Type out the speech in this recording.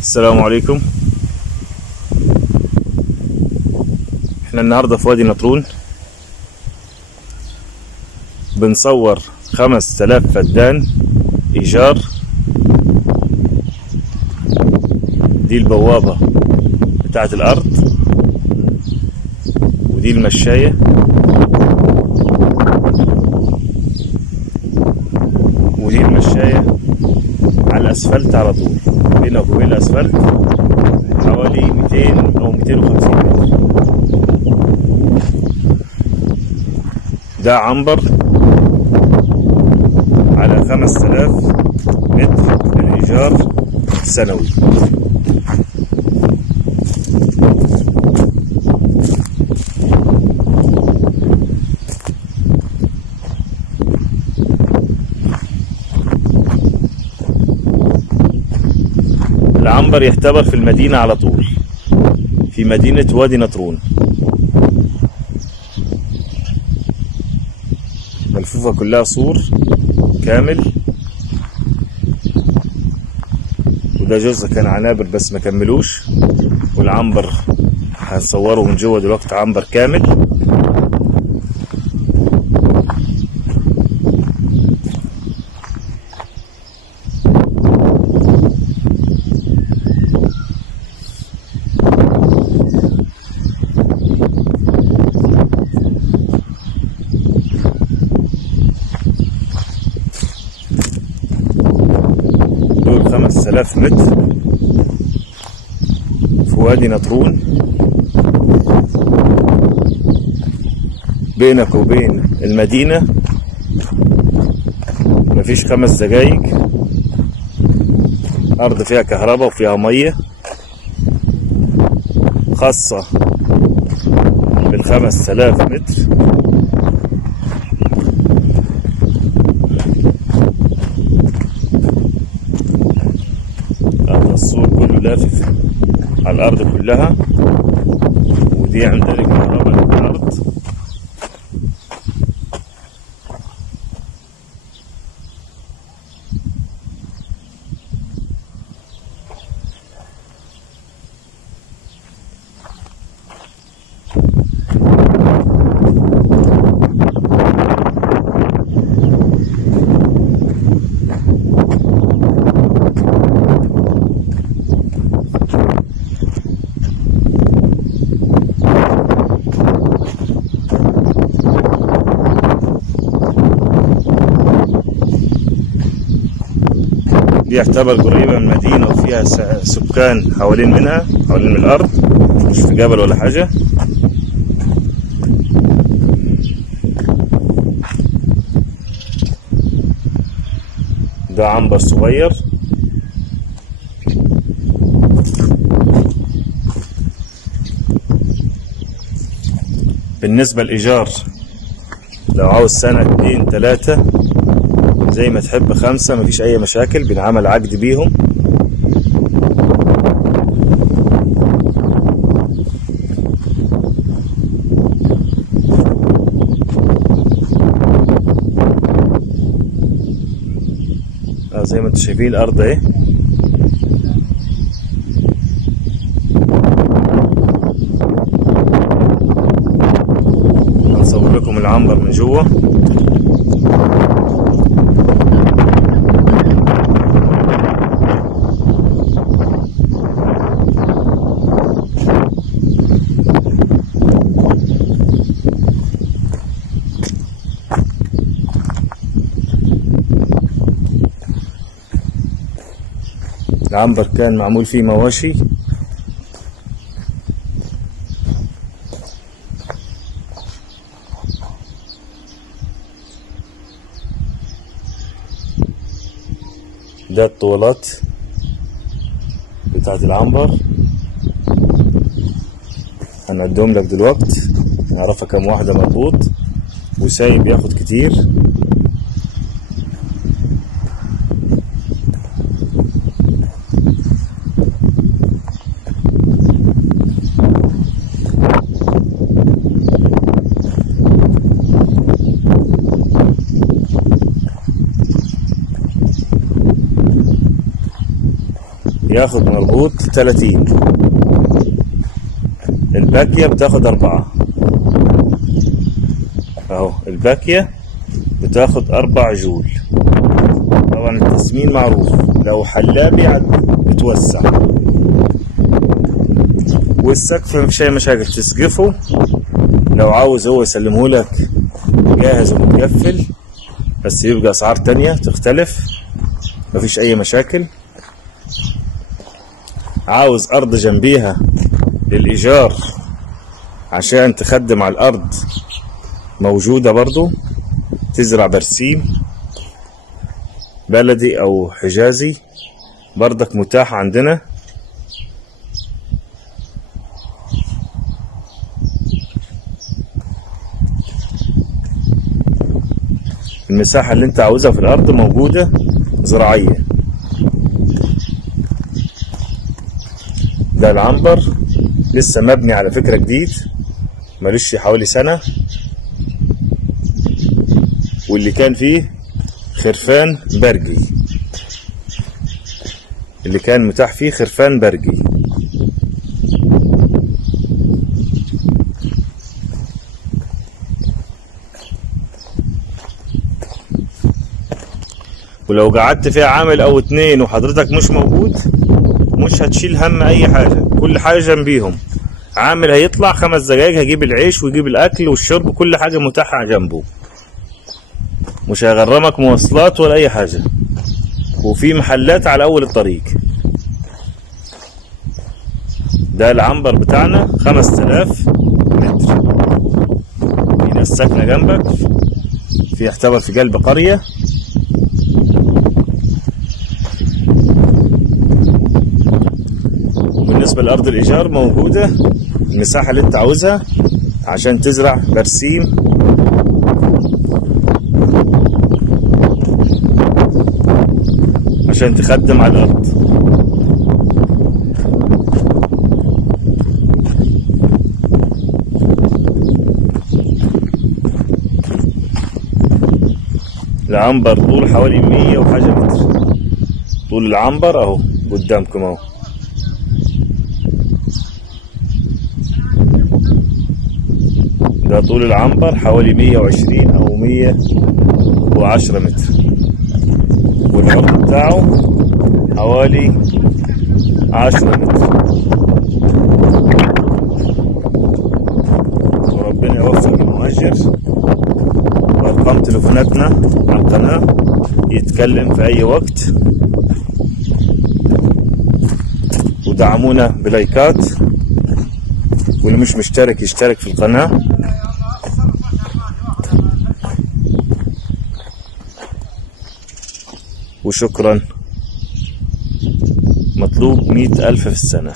السلام عليكم. احنا النهاردة في وادي نطرون بنصور 5000 فدان ايجار. دي البوابة بتاعت الارض ودي المشاية ودي المشاية على الاسفلت على طول. بينه وبين الاسفلت حوالي 200 او 250 متر. ده عنبر على 5000 متر للايجار سنوي. العنبر يعتبر في المدينة على طول، في مدينة وادي نطرون، ملفوفة كلها سور كامل. وده جزء كان عنابر بس ما كملوش، والعنبر هنصوره من جوه دلوقتي عنبر كامل. دول 5000 متر في وادي نطرون. بينك وبين المدينة مفيش 5 دقايق. أرض فيها كهرباء وفيها مية خاصة بال5000 متر. السور كله لافف على الأرض كلها، ودي عندنا كهرباء للأرض. دي يعتبر قريبة من المدينة وفيها سكان حوالين منها، حوالين من الأرض، مش في جبل ولا حاجة. ده عنبر صغير. بالنسبة للإيجار لو عاوز سنة 2 3 زي ما تحب 5 مفيش أي مشاكل، بنعمل عقد بيهم. زي ما انتم شايفين الأرض اهي. هنصور لكم العنبر من جوه. العنبر كان معمول فيه مواشي. ده الطولات بتاعت العنبر هنعدهم لك دلوقتي، نعرفها كم واحدة مربوط وسايب ياخد كتير. ياخد مربوط 30. الباكية بتاخد 4 اهو. الباكية بتاخد 4 جول. طبعا التسمين معروف، لو حلابي بتوسع، والسقف مفيش اي مشاكل تسقفه. لو عاوز هو يسلمهولك جاهز ومتقفل، بس يبقى اسعار تانية تختلف، مفيش اي مشاكل. عاوز ارض جنبيها للايجار عشان تخدم على الارض، موجودة برضو. تزرع برسيم بلدي او حجازي برضك متاح عندنا. المساحة اللي انت عاوزها في الارض موجودة زراعية. ده العنبر لسه مبني على فكرة جديد، مالوش حوالي سنة، واللي كان فيه خرفان برجي، اللي كان متاح فيه خرفان برجي. ولو قعدت فيها عامل او 2 وحضرتك مش موجود، مش هتشيل هم اي حاجة، كل حاجة جنبيهم. عامل هيطلع 5 دقايق هيجيب العيش ويجيب الاكل والشرب، كل حاجة متاحة جنبه، مش هيغرمك مواصلات ولا اي حاجة. وفي محلات على اول الطريق. ده العنبر بتاعنا 5000 متر. في ناس ساكنة جنبك، في يعتبر في قلب قرية. بالنسبة لأرض الإيجار موجودة المساحة اللي انت عاوزها عشان تزرع برسيم عشان تخدم على الأرض. العنبر طول حوالي 100 وحاجة متر. طول العنبر اهو قدامكم اهو. ده طول العنبر حوالي 120 او 110 متر، والعرض بتاعه حوالي 10 متر. وربنا يوفق المؤجر. وارقام تليفوناتنا على القناة، يتكلم في اي وقت. ودعمونا بلايكات، واللي مش مشترك يشترك في القناة. وشكرا. مطلوب 100,000 في السنة.